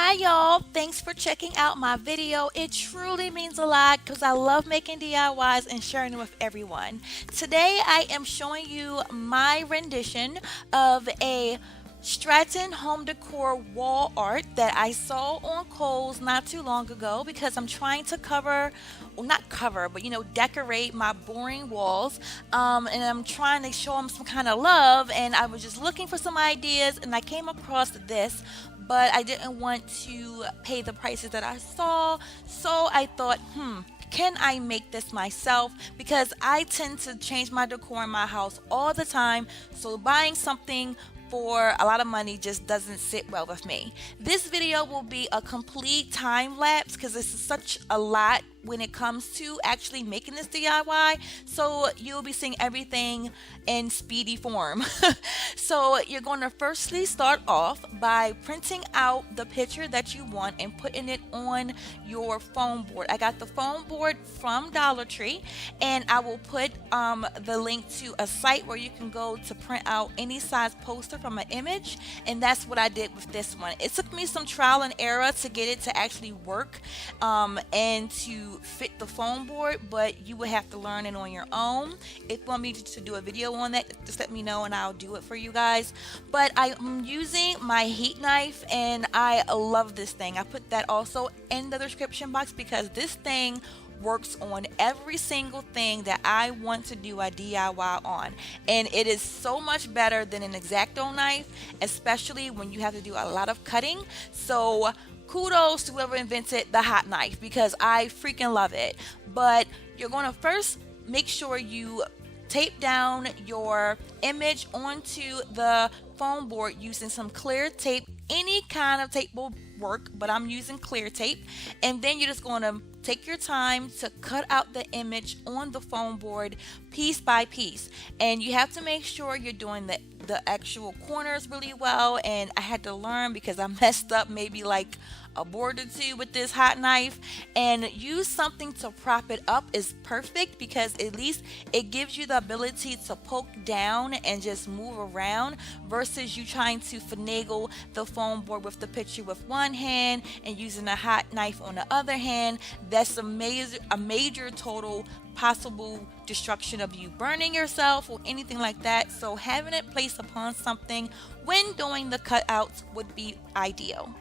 Hi y'all, thanks for checking out my video. It truly means a lot because I love making DIYs and sharing them with everyone. Today I am showing you my rendition of a Stratton home decor wall art that I saw on Kohl's not too long ago because I'm trying to well, not cover, but decorate my boring walls. And I'm trying to show them some kind of love. And I was just looking for some ideas, and I came across this, but I didn't want to pay the prices that I saw. So I thought, can I make this myself? Because I tend to change my decor in my house all the time. So buying something for a lot of money just doesn't sit well with me. This video will be a complete time lapse because this is such a lot when it comes to actually making this DIY. So you'll be seeing everything in speedy form. So you're going to firstly start off by printing out the picture that you want and putting it on your foam board. I got the foam board from Dollar Tree, and I will put the link to a site where you can go to print out any size poster from an image, and that's what I did with this one. It took me some trial and error to get it to actually work and to fit the foam board, but you would have to learn it on your own. If you want me to do a video on that, just let me know and I'll do it for you guys. But I'm using my heat knife, and I love this thing. I put that also in the description box because this thing works on every single thing that I want to do a DIY on, and it is so much better than an X-Acto knife, especially when you have to do a lot of cutting. So kudos to whoever invented the hot knife because I freaking love it. But you're going to first make sure you tape down your image onto the foam board using some clear tape. Any kind of tape will work, but I'm using clear tape. And then you're just going to take your time to cut out the image on the foam board piece by piece, and you have to make sure you're doing the actual corners really well. And I had to learn because I messed up maybe like a board or two with this hot knife, and use something to prop it up is perfect because at least it gives you the ability to poke down and just move around versus you trying to finagle the foam board with the picture with one hand and using a hot knife on the other hand. That's a major total possible destruction of you burning yourself or anything like that. So having it placed upon something when doing the cutouts would be ideal.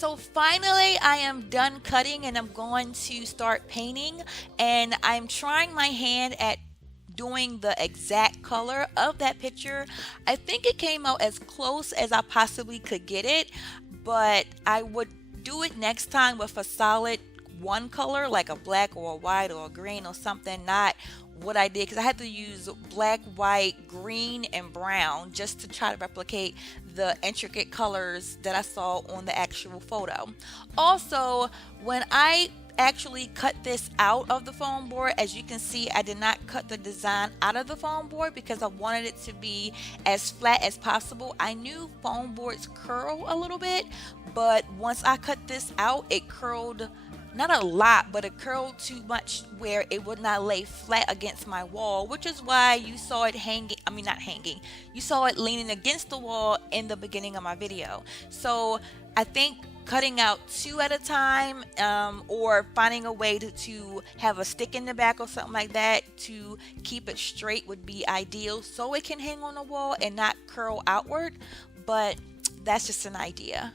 So finally, I am done cutting and I'm going to start painting. And I'm trying my hand at doing the exact color of that picture. I think it came out as close as I possibly could get it, but I would do it next time with a solid one color, like a black or a white or a green or something, not what I did, because I had to use black, white, green, and brown just to try to replicate the intricate colors that I saw on the actual photo. Also, when I actually cut this out of the foam board, as you can see, I did not cut the design out of the foam board because I wanted it to be as flat as possible. I knew foam boards curl a little bit, but once I cut this out, it curled not a lot, but it curled too much where it would not lay flat against my wall, which is why you saw it hanging, I mean not hanging, you saw it leaning against the wall in the beginning of my video. So I think cutting out two at a time, or finding a way to have a stick in the back or something like that to keep it straight would be ideal, so it can hang on the wall and not curl outward. But that's just an idea.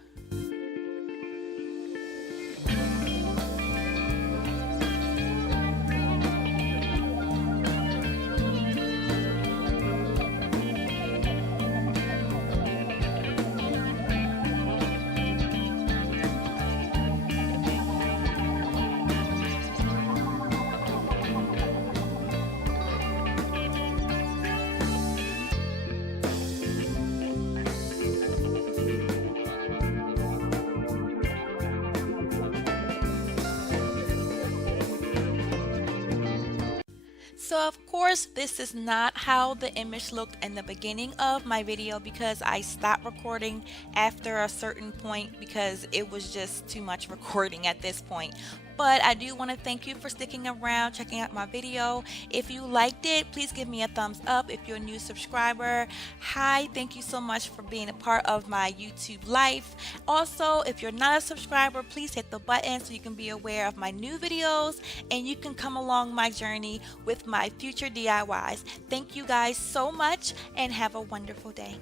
So of course, this is not how the image looked in the beginning of my video because I stopped recording after a certain point because it was just too much recording at this point. But I do want to thank you for sticking around, checking out my video. If you liked it, please give me a thumbs up. If you're a new subscriber, hi, thank you so much for being a part of my YouTube life. Also, if you're not a subscriber, please hit the button so you can be aware of my new videos and you can come along my journey with my future DIYs. Thank you guys so much and have a wonderful day.